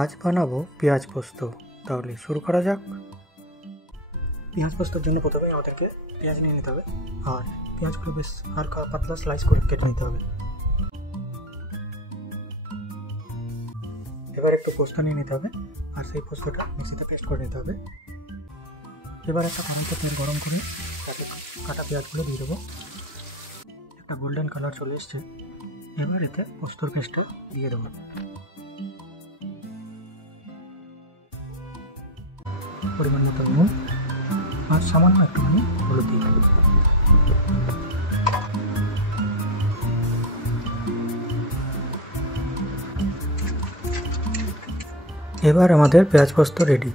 আজ বানাবো পেঁয়াজ পোস্ত। তাহলে শুরু করা যাক। পেঁয়াজ পোস্তর জন্য প্রথমে আমাদেরকে পেঁয়াজ নিয়ে নিতে হবে, আর পেঁয়াজগুলো বেশ হালকা পাতলা স্লাইস করে কেটে নিতে হবে। এবার একটু পোস্ত নিয়ে নিতে হবে, আর সেই পোস্তটা মিক্সিতে পেস্ট করে নিতে হবে। এবার একটা কড়াইতে তেল গরম করে তাতে কাটা পেঁয়াজগুলো দিয়ে দেবো। একটা গোল্ডেন কালার চলে এসছে। এবার এতে পোস্তর পেস্টটা দিয়ে দেবো। পরিমাণ মতো নুন আর সামান্য একটুখানি হলুদ দিয়ে দেবো। এবার আমাদের পেঁয়াজ পোস্ত রেডি।